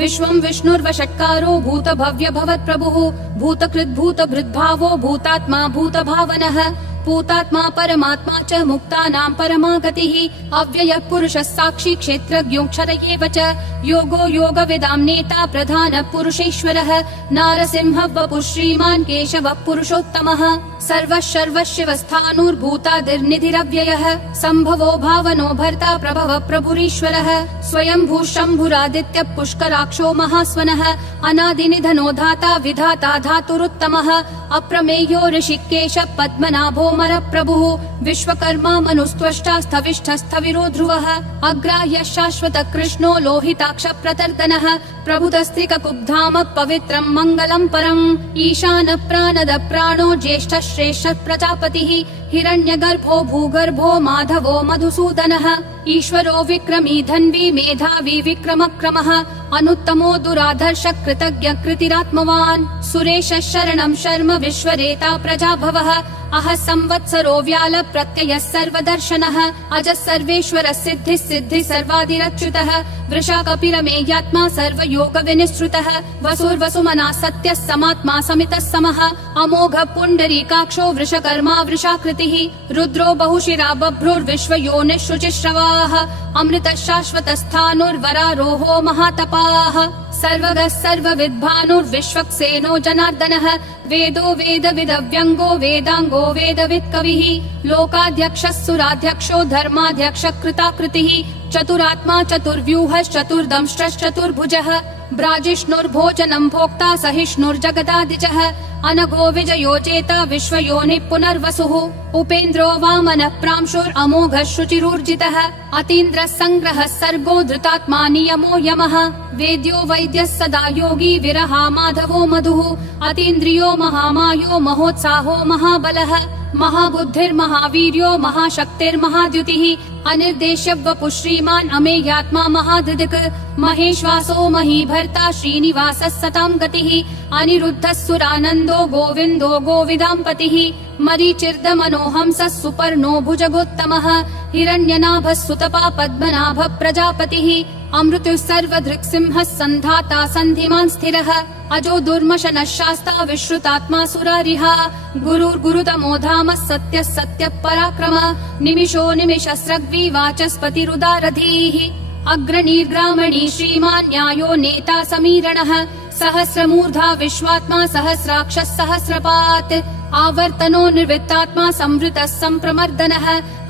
विश्वं विष्णुर्वषट्कारो भूतभव्य भवत्प्रभुः भूतकृद्भूतभृद्भावो भूतात्मा भूतभावनः भूतात्मा परमात्मा च मुक्तानां परमा गतिः अव्ययः पुरुषः साक्षी क्षेत्रज्ञोऽक्षर एव च योगो योगविदां नेता प्रधानः पुरुषेश्वरः नारसिंहः वपुः श्रीमान् केशवः पुरुषोत्तमः सर्वः सर्वशिवस्थाणुर्भूतादिर्निधिरव्ययः सम्भवो भावनो भर्ता प्रभवः प्रभुरीश्वरः स्वयंभूः शम्भुरादित्यः पुष्कराक्षो महास्वनः अनादिनिधनो धाता विधाता धातुरुत्तमः अप्रमेयो ऋषिकेशः पद्मनाभो मरप्रभुः विश्वकर्मा मनुस्त्वष्टा स्थविष्ठस्थविरो ध्रुवः अग्राह्यः शाश्वतः कृष्णो लोहिताक्ष प्रतर्दनः प्रभुतस्त्रिककुब्धाम पवित्रं मङ्गलं परम् ईशानः प्राणदः प्राणो ज्येष्ठः श्रेष्ठः प्रजापतिः हिरण्यगर्भो भूगर्भो माधवो मधुसूदनः ईश्वरो विक्रमी धन्वी मेधावी विक्रमक्रमः अनुत्तमो दुराधर्ष कृतज्ञ कृतिरात्मवान् सुरेशः शरणं शर्म विश्वरेता प्रजाभवः अहः संवत्सरो व्याल प्रत्ययः सर्वदर्शनः अजः सर्वेश्वरः सिद्धिः सिद्धिः सर्वादिरच्युतः वृषा कपिरमेयात्मा सर्वयोग विनिश्रुतः वसुर्वसुमना सत्यः समात्मा समितः समः अमोघः पुण्डरीकाक्षो वृषकर्मा वृषाकृतिः रुद्रो बहुशिरा बभ्रुर्विश्वयोनिः शुचिश्रवाः अमृतः शाश्वतस्थाणुर्वरारोहो महातपाः सर्वगः सर्वविद्भानुर्विश्वक्सेनो जनार्दनः वेदो वेदविदव्यङ्गो वेदाङ्गो वेदवित्कविः लोकाध्यक्षः सुराध्यक्षो धर्माध्यक्षः कृताकृतिः चतुरात्मा चतुर्व्यूहश्चतुर्दंष्ट्रश्चतुर्भुजः ब्राजिष्णुर्भोजनं भोक्ता सहिष्णुर्जगदादिजः अनघो विजयो जेता विश्वयोनिः पुनर्वसुः उपेन्द्रो वामनः प्रांशुरमोघः शुचिरूर्जितः अतीन्द्रः सङ्ग्रहः सर्गो धृतात्मा नियमो यमः वेद्यो वैद्यः सदा योगी विरहा माधवो मधुः अतीन्द्रियो महामायो महोत्साहो महाबलः महाबुद्धिर्महावीर्यो महाशक्तिर्महाद्युतिः अनिर्देश्य वपुः श्रीमान् अमेयात्मा महाधृदिक् महेश्वासो महीभर्ता श्रीनिवासः सतां गतिः अनिरुद्धः सुरानन्दो गोविन्दो गोविदाम्पतिः मरीचिर्दमनोहंसः सुपर्णो भुजगोत्तमः हिरण्यनाभः सुतपा पद्मनाभः प्रजापतिः अमृतुः सर्वदृक्सिंहः सन्धाता सन्धिमान् स्थिरः अजो दुर्मशनः शास्ता विश्रुतात्मा सुरारिः गुरुर्गुरुतमो धामः सत्यः सत्यः पराक्रमः निमिषो निमिषस्रग्वी वाचस्पतिरुदारधीः अग्रणीर्ग्रामणी श्रीमान् न्यायो नेता समीरणः सहस्रमूर्धा विश्वात्मा सहस्राक्षः सहस्रपात् आवर्तनो निर्वृत्तात्मा संवृतः सम्प्रमर्दनः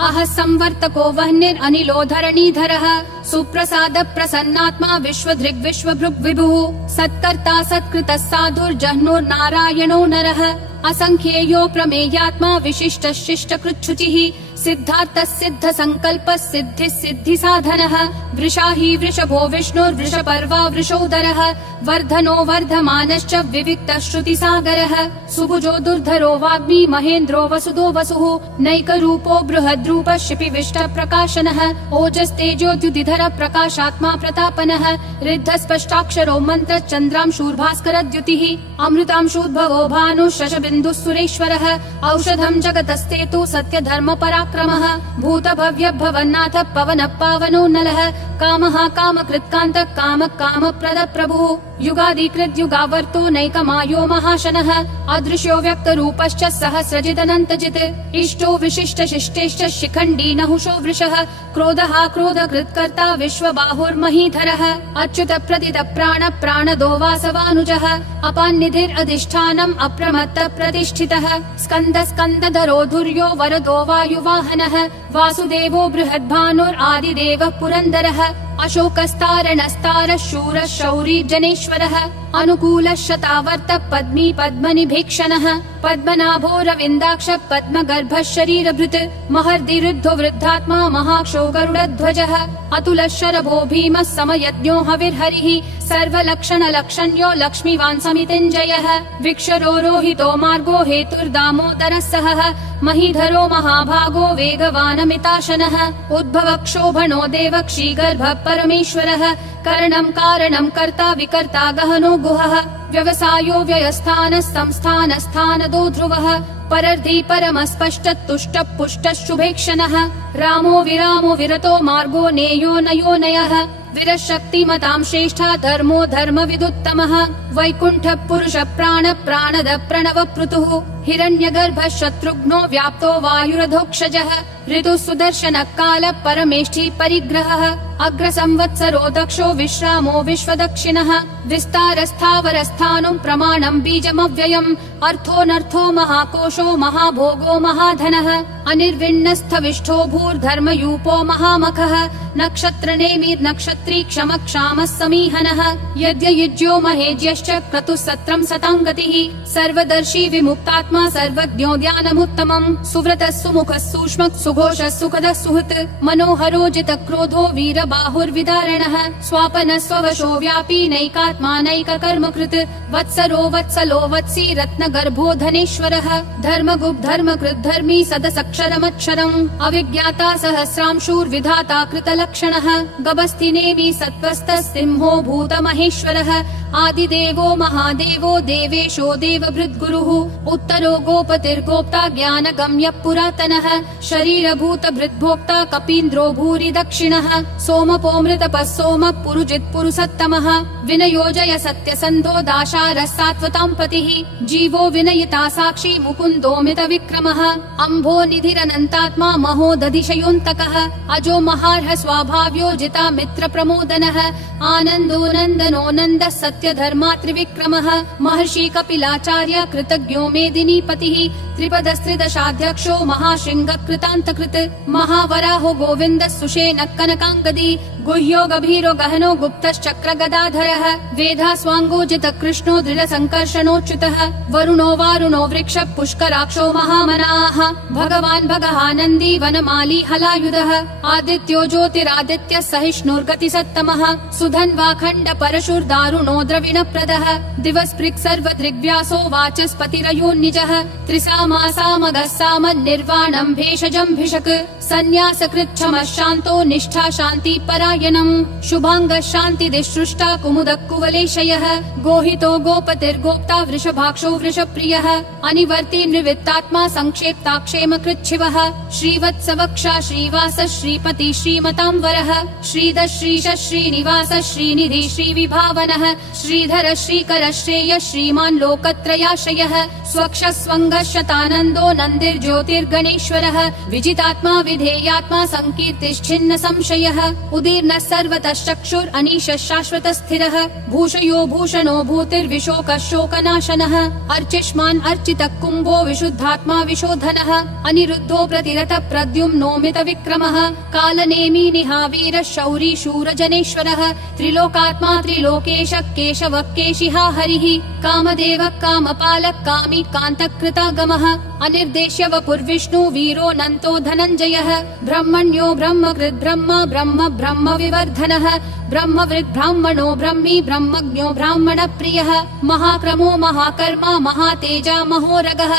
अहः संवर्तको वह्निरनिलो धरणीधरः सुप्रसाद प्रसन्नात्मा विश्वधृग् विश्वभृग् विभुः सत्कर्ता सत्कृतः साधुर्जह्नुर्नारायणो नरः असंख्येयो प्रमेयात्मा विशिष्टः शिष्टकृच्छुचिः सिद्धार्थः सिद्ध संकल्पः सिद्धिः सिद्धि साधनः वृषाही वृषभो विष्णुर्वृषपर्वा वृषोदरः वर्धनो वर्धमानश्च विविक्तः श्रुतिसागरः सुभुजो दुर्धरो वाग्मी महेन्द्रो वसुदो वसुः नैकरूपो बृहद्रूपः शिपिविष्ट प्रकाशनः ओजस्तेजोद्युतिधर प्रकाशात्मा प्रतापनः ऋद्धस्पष्टाक्षरो मन्त्र चन्द्रांशूर्भास्करद्युतिः अमृतांशूद्भवो भानुः शशबिन्दुः सुरेश्वरः औषधं जगतस्तेतु सत्यधर्म पराक्रमः भूतभव्य भवन्नाथ पवनः पावनो नलः कामः कामकृत्कान्तः कामः कामप्रद प्रभुः युगादिकृत् युगावर्तो नैकमायो महाशनः अदृश्यो व्यक्तरूपश्च सहस्रजिदनन्तजित् इष्टो विशिष्ट शिष्टेश्च शिखण्डी नहुषो वृषः क्रोधः क्रोधकृत्कर्ता विश्वबाहुर्महीधरः अच्युत प्रदित प्राण प्राणदो वासवानुजः अपान्निधिरधिष्ठानम् अप्रमत्त प्रतिष्ठितः स्कन्द स्कन्दधरो धुर्यो वरदो वायुवाहनः वासुदेवो बृहद्भानुरादिदेवः पुरन्दरः अशोकस्तारणस्तारः शूरः शौरी जनेश्वरः अनुकूलः शतावर्तः पद्मी पद्मनिभीक्षणः पद्मनाभो रविन्दाक्ष पद्मगर्भः शरीरभृत् महर्दिरुद्धो वृद्धात्मा महाक्षो गरुडध्वजः अतुलः शरभो भीमः समयज्ञो हविर्हरिः सर्वलक्षणलक्षण्यो लक्ष्मीवान् समितिञ्जयः विक्षरो रोहितो मार्गो हेतुर्दामोदरः सहः महीधरो महाभागो वेगवानमिताशनः उद्भवक्षोभणो देवक्षीगर्भः परमेश्वरः करणं कारणं कर्ता विकर्ता गहनो गुहः व्यवसायो व्ययस्थानः संस्थानस्थानदो ध्रुवः परर्धि परमस्पष्ट तुष्ट पुष्ट शुभेक्षणः रामो विरामो विरतो मार्गो नेयो नयो नयः विरशक्तिमतां श्रेष्ठा धर्मो धर्मविदुत्तमः वैकुण्ठ पुरुष प्राण प्राणद प्रणव पृथुः हिरण्यगर्भ शत्रुघ्नो व्याप्तो वायुरधोक्षजः ऋतु सुदर्शन काल परमेष्ठी परिग्रहः अग्र संवत्सरो दक्षो विश्रामो विश्वदक्षिणः विस्तारस्थावरस्थानं प्रमाणं बीजमव्ययम् अर्थोऽनर्थो महाकोशो महाभोगो महाधनः अनिर्विण्णस्थविष्ठो भूर्धर्मयूपो महामखः नक्षत्रनेमिर् नक्षत्री क्षम क्षामः समीहनः यज्ञयुज्यो महेज्यश्च क्रतुः सत्रं सताङ्गतिः सर्वदर्शी विमुक्तात्मा सर्वज्ञो ध्यानमुत्तमम् सुव्रतः सुमुखः सूक्ष्मः सुघोषः सुखदः सुहृत् मनोहरो जितक्रोधो वीरबाहुर्विदारणः स्वापनः स्ववशो व्यापी नैकात्मा नैककर्मकृत् वत्सरो वत्सलो वत्सी रत्नगर्भो धनेश्वरः धर्मगुप् धर्मकृत् धर्मी सदसक्षरमक्षरम् अविज्ञाता सहस्रांशूर्विधाता कृतलक्षणः गभस्तिनेमि सत्त्वस्तः सिंहो भूतमहेश्वरः आदिदेवो महादेवो देवेशो देवभृद्गुरुः उत्तरो गोपतिर्गोप्ता ज्ञानगम्यः पुरातनः शरीरभूतभृद्भोक्ता कपीन्द्रो भूरि दक्षिणः सोमपोमृतपः सोमः पुरुजित् पुरुषोत्तमः विनयोजय सत्यसन्धो दाशारः सात्वतां पतिः जीवो विनयिता साक्षी मुकुन्दोमित विक्रमः अम्भो निधिरनन्तात्मा महोदधिशयोऽन्तकः अजो महार्ह स्वाभाव्यो जिता मित्र प्रमोदनः आनन्दो नन्दनो नन्दः सत्यधर्मात्रिविक्रमः महर्षि कपिलाचार्य कृतज्ञो मेदिनीपतिः त्रिपदस्त्रिदशाध्यक्षो महाशृङ्ग कृतान्तकृत् महावराहो गोविन्दः सुषेणः कनकाङ्गदी गुह्यो गभीरो गहनो गुप्तश्चक्र गदाधरः वेधास्वाङ्गोजित कृष्णो दृढसङ्कर्षणोच्युतः वरुणो वारुणो वृक्ष पुष्कराक्षो महामनाः भगवान् भगहानन्दी वनमाली हलायुधः आदित्यो ज्योतिरादित्यः सहिष्णुर्गतिसत्तमः सुधन्वाखण्ड परशुर्दारुणो द्रविणप्रदः दिवस्पृक् सर्वदृग्व्यासो वाचस्पतिरयोन्निजः त्रिसामासामगः सामन्निर्वाणं भेषजं भिषक् सन्न्यासकृच्छमः शान्तो निष्ठा शान्ति परायणम् शुभाङ्गः शान्तिदिसृष्टा कुमुदः कुवलेशयः गोहितो गोपतिर्गोप्ता वृषभाक्षो वृषप्रियः अनिवर्ति निवृत्तात्मा संक्षेप्ताक्षेमकृच्छिवः श्रीवत्सवक्षा श्रीवास श्रीपति श्रीमतां वरः श्रीधर श्रीश श्रीनिवास श्रीनिधि श्रीविभावनः श्रीधर श्रीकर श्रेय श्रीमान् लोकत्रयाश्रयः स्वक्ष स्वङ्गः शतानन्दो नन्दिर्ज्योतिर्गणेश्वरः विजितात्मा विधेयात्मा संकीर्तिश्छिन्न संशयः उदीर्णः सर्वतः चक्षुर् अनीशः शाश्वत स्थिरः भूषयो भूषणो भूतिर्विशोकः शोकनाशनः अर्चिष्मान् अर्चितः कुम्भो विशुद्धात्मा विशोधनः अनिरुद्धो प्रतिरथ प्रद्युम्नोमित विक्रमः कालनेमी निहावीरः शौरी शूरजनेश्वरः त्रिलोकात्मा त्रिलोकेश केशवः केशिहा हरिः कामदेवः कामपालः कामी कान्तकृतागमः अनिर्देश्य वपुर्विष्णु वीरो नन्तो धनञ्जयः ब्रह्मण्यो ब्रह्मकृत् ब्रह्म ब्रह्म ब्रह्म विवर्धनः ब्रह्मवृद् ब्राह्मणो ब्रह्मी ब्रह्मज्ञो ब्राह्मण प्रियः महाक्रमो महाकर्मा महातेजा महोरगः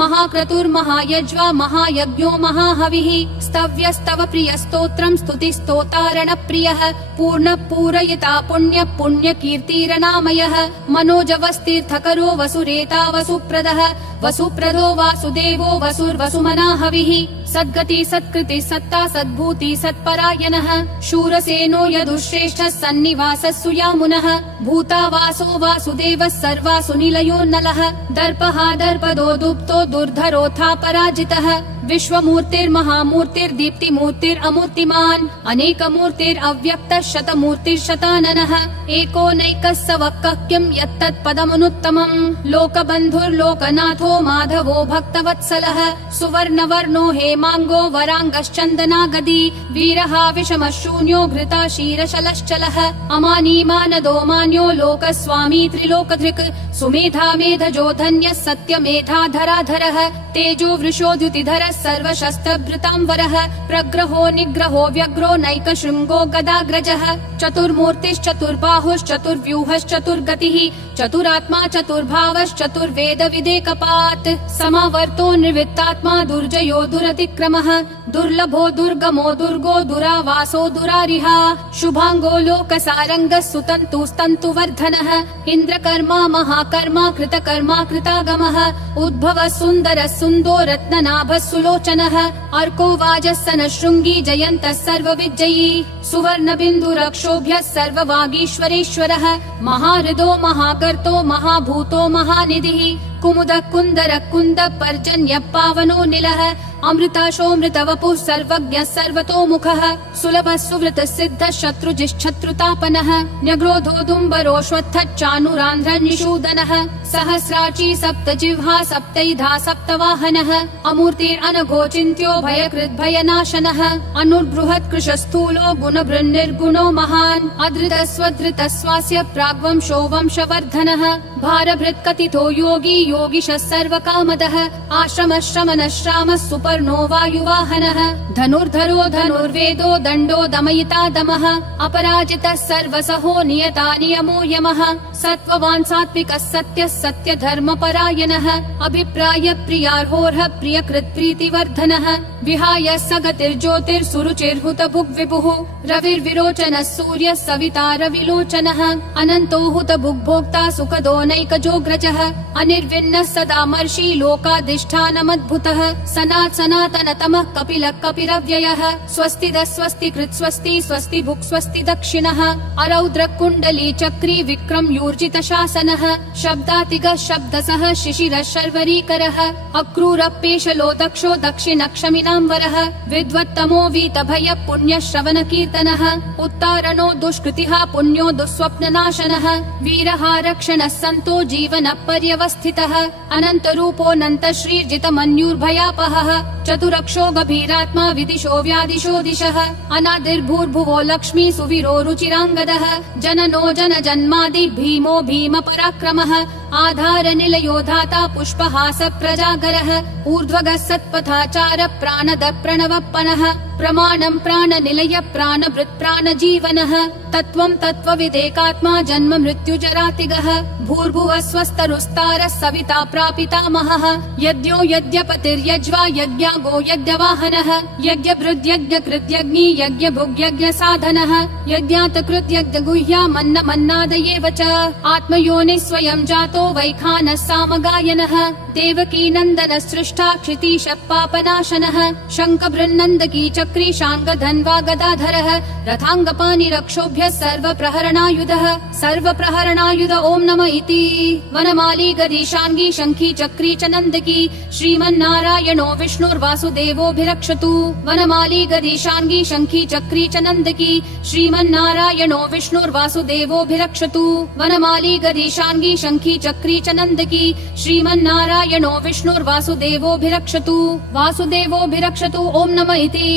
महाक्रतुर्महायज्वा महायज्ञो महाहविः स्तव्यस्तव प्रिय स्तोत्रम् स्तुतिस्तोतारण प्रियः पूर्ण पूरयिता पुण्य पुण्य कीर्तिरनामयः मनोजवस्तीर्थकरो वसुरेता वसुप्रदः वसुप्रदो वासुदेवो वसुर्वसुमना हविः सद्गति सत्कृति सत्ता सद्भूति सत्परायणः शूरसेनो यदुश्रेष्ठः सन्निवासः सुयामुनः भूतावासो वासुदेवः सर्वासु निलयोन्नलः दर्पः दर्पदो दुप्तो दुर्धरोऽथा पराजितः विश्वमूर्तिर्महामूर्तिर्दीप्तिमूर्तिरमूर्तिमान् अनेकमूर्तिरव्यक्तः शतमूर्तिर्शताननः एको नैकः स वक्कः किं यत्तत्पदमनुत्तमम् लोकबन्धुर्लोकनाथो माधवो भक्तवत्सलः सुवर्णवर्णो हेमाङ्गो वराङ्गश्चन्दनागदी वीरः विषमः शून्यो घृता क्षीरशलश्चलः अमानी मानदो मान्यो लोकस्वामी त्रिलोकधृक् सुमेधा मेधजो धन्यः सत्यमेधाधराधरः तेजो वृषोद्युतिधरः सर्वशस्त्रभृतांवरः प्रग्रहो निग्रहो व्यग्रो नैकशृङ्गो गदाग्रजः चतुर्मूर्तिश्चतुर्बाहुश्चतुर्व्यूहश्चतुर्गतिः चतुरात्मा चतुर्भावश्चतुर्वेद विदेकपात् समावर्तो निर्वित्तात्मा दुर्जयो दुरतिक्रमः दुर्लभो दुर्गमो दुर्गो दुरावासो दुरारिहा शुभांगो लोकसारङ्गः सुतन्तुस्तन्तुवर्धनः इन्द्रकर्मा महाकर्मा कृतकर्मा कृतागमः उद्भवः सुन्दरः सुन्दो रत्ननाभः सुलोचनः अर्को वाजः शृङ्गी जयन्तः सर्वविजयी सुवर्णबिन्दुरक्षोभ्यः सर्ववागीश्वरेश्वरः महाहृदो महाकर्तो महाभूतो महानिधिः कुमुद कुन्दर कुन्द पर्जन्य पावनो निलः अमृताशोऽमृतवपुः सर्वज्ञः सर्वतोमुखः सुलभः सुवृतः सिद्धः शत्रुजिश्शत्रुतापनः न्यग्रोधोदुम्बरोऽश्वत्थश्चानुरान्ध्रनिषूदनः सहस्राची सप्तजिह्वा सप्तैधा सप्तवाहनः अमूर्तिरनघोचिन्त्यो भयकृद्भयनाशनः अनुर्बृहत्कृशस्थूलो गुणभृन्निर्गुणो महान् अधृतस्वधृतस्वास्य प्राग्वंशो वंशवर्धनः भारभृत्कथितो योगी योगिशः सर्वकामदः आश्रमः श्रमणः श्रामः सुपर्णो वायुवाहनः धनुर्धरो धनुर्वेदो दण्डो दमयिता दमः अपराजितः सर्वसहो नियता नियमो यमः सत्त्ववान् सात्विकः सत्यः सत्यधर्मपरायणः अभिप्राय प्रियार्होर्ह प्रियकृत् प्रीतिवर्धनः विहाय सगतिर्ज्योतिर्सुरुचिर्हुतभुग्विभुः रविर्विरोचनः सूर्यः सविता रविलोचनः अनन्तो हुतभुग्भोक्ता सुखदोनैकजोग्रजः अनिर्विन्नः सदा मर्षि लोकाधिष्ठानमद्भुतः सनातनतमः कपिलः कपिरव्ययः स्वस्तिदः स्वस्तिकृत् स्वस्ति स्वस्ति भुक् स्वस्ति दक्षिणः अरौद्र कुण्डली चक्री विक्रम यूर्जित शासनः शब्दातिगः शब्दसः शिशिरः शर्वरीकरः अक्रूरपेशलो दक्षो दक्षिणक्षमिनाम्बरः विद्वत्तमो वीतभय पुण्यश्रवण कीर्तनः उत्तारणो दुष्कृतिः पुण्यो दुःस्वप्ननाशनः वीरः रक्षणः सन्तो जीवनः पर्यवस्थितः अनन्तरूपोऽनन्त श्रीर्जितमन्युर्भयापहः चतुरक्षो गभीरात्मा विदिशो व्यादिशो दिशः अनादिर्भूर्भुवो लक्ष्मी सुवीरो रुचिराङ्गदः जननो जन जन्मादि भीमो भीम पराक्रमः आधार निलयो धाता पुष्पहास प्रजागरः ऊर्ध्वगः सत्पथाचार प्राणद प्रणवप्पनः प्रमाणं प्राणनिलय प्राणभृत् प्राणजीवनः तत्त्वं तत्त्वविदेकात्मा जन्म मृत्युजरातिगः भूर्भुवः स्वस्तरुस्तारः सविता प्रापितामहः यज्ञो यज्ञपतिर्यज्वा यज्ञागो यज्ञवाहनः यज्ञभृद्यज्ञकृत्यग्नि यज्ञभुग्यज्ञसाधनः यज्ञातकृत्यज्ञगुह्यामन्नमन्नादयेव च आत्मयोनिः स्वयं जातो वैखानः सामगायनः देवकी नन्दन सृष्टा क्षितीशः पापनाशनः शङ्खबृन्नन्दकी चक्री शाङ्गधन्वा गदाधरः रथाङ्गपाणिरक्षोभ्यः सर्वप्रहरणायुध ॐ नमः इति वनमाली गदीशाङ्गी शङ्खी चक्री च नन्दकी श्रीमन्नारायणो विष्णुर्वासुदेवोऽभिरक्षतु वनमाली गदीशाङ्गी शङ्खी चक्री च नन्दकी श्रीमन्नारायणो विष्णुर्वासुदेवोऽभिरक्षतु वनमाली गदीशाङ्गी शङ्खी चक्री च नन्दकी श्रीमन्नारायणो विष्णुर्वासुदेवोऽभिरक्षतु वासुदेवोऽभिरक्षतु ॐ नमः इति